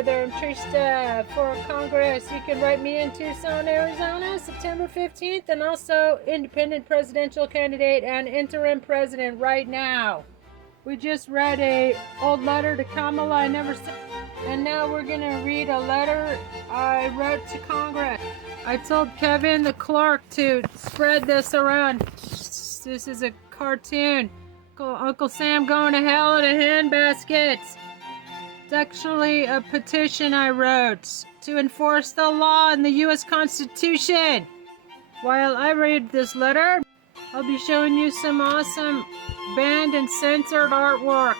further, I'm Trista for Congress. You can write me in Tucson, Arizona, September 15th, and also independent presidential candidate and interim president right now. We just read a old letter to Kamala I never sent, and now we're going to read a letter I wrote to Congress. I told Kevin, the clerk, to spread this around. This is a cartoon. Uncle Sam going to hell in a handbasket. It's actually a petition I wrote to enforce the law and the U.S. Constitution. While I read this letter, I'll be showing you some awesome banned and censored artwork.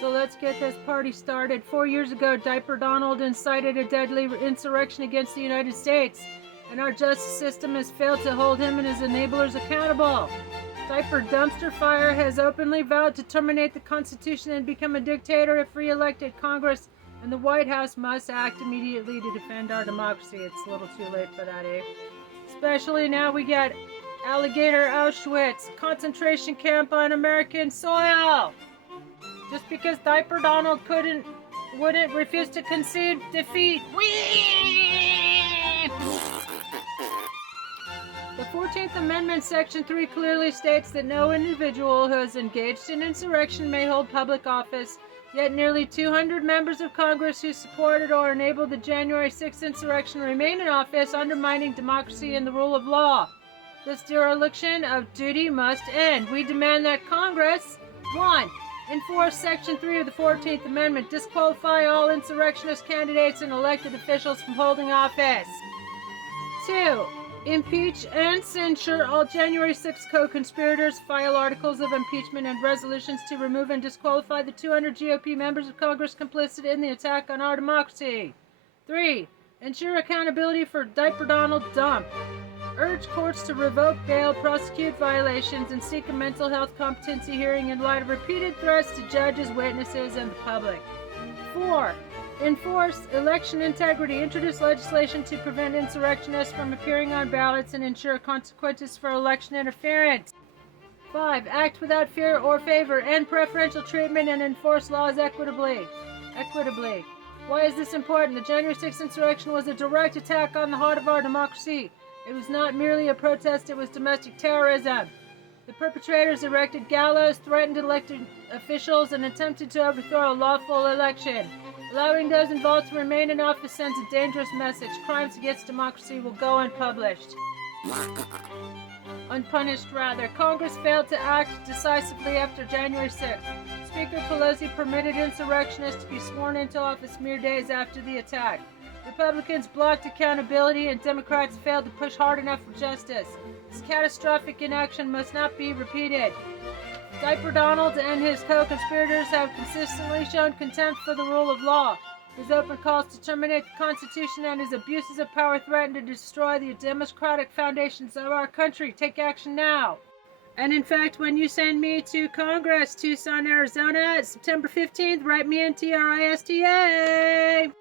So let's get this party started. 4 years ago, Diaper Donald incited a deadly insurrection against the United States, and our justice system has failed to hold him and his enablers accountable. Diaper Dumpster Fire has openly vowed to terminate the Constitution and become a dictator if re-elected. Congress and the White House must act immediately to defend our democracy. It's a little too late for that, eh? Especially now we got Alligator Auschwitz, concentration camp on American soil. Just because Diaper Donald wouldn't refuse to concede defeat. The 14th Amendment, Section 3, clearly states that no individual who has engaged in insurrection may hold public office, yet nearly 200 members of Congress who supported or enabled the January 6th insurrection remain in office, undermining democracy and the rule of law. This dereliction of duty must end. We demand that Congress, 1. Enforce Section 3 of the 14th Amendment, disqualify all insurrectionist candidates and elected officials from holding office. 2. Impeach and censure all January 6 co-conspirators, file articles of impeachment and resolutions to remove and disqualify the 200 GOP members of Congress complicit in the attack on our democracy. 3. Ensure accountability for Diaper Donald Dump. Urge courts to revoke bail, prosecute violations, and seek a mental health competency hearing in light of repeated threats to judges, witnesses, and the public. 4. Enforce election integrity. Introduce legislation to prevent insurrectionists from appearing on ballots and ensure consequences for election interference. 5. Act without fear or favor. End preferential treatment and enforce laws equitably. Why is this important? The January 6th insurrection was a direct attack on the heart of our democracy. It was not merely a protest, it was domestic terrorism. The perpetrators erected gallows, threatened elected officials, and attempted to overthrow a lawful election. Allowing those involved to remain in office sends a dangerous message. Crimes against democracy will go unpunished. Congress failed to act decisively after January 6th. Speaker Pelosi permitted insurrectionists to be sworn into office mere days after the attack. Republicans blocked accountability, and Democrats failed to push hard enough for justice. This catastrophic inaction must not be repeated. Diaper Donald and his co-conspirators have consistently shown contempt for the rule of law. His open calls to terminate the Constitution and his abuses of power threaten to destroy the democratic foundations of our country. Take action now. And in fact, when you send me to Congress, Tucson, Arizona, September 15th, write me in Trista.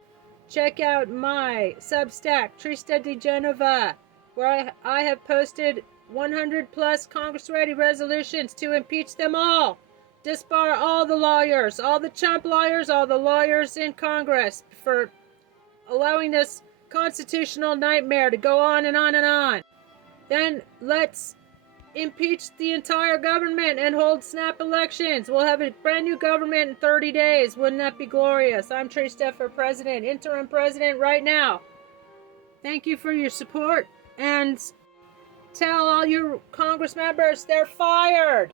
Check out my Substack, Trista de Genova, where I have posted 100 plus Congress-ready resolutions to impeach them all. Disbar all the lawyers, all the chump lawyers, all the lawyers in Congress for allowing this constitutional nightmare to go on and on and on. Then let's impeach the entire government and hold snap elections. We'll have a brand new government in 30 days. Wouldn't that be glorious? I'm Trista for president, interim president right now. Thank you for your support, and tell all your Congress members they're fired.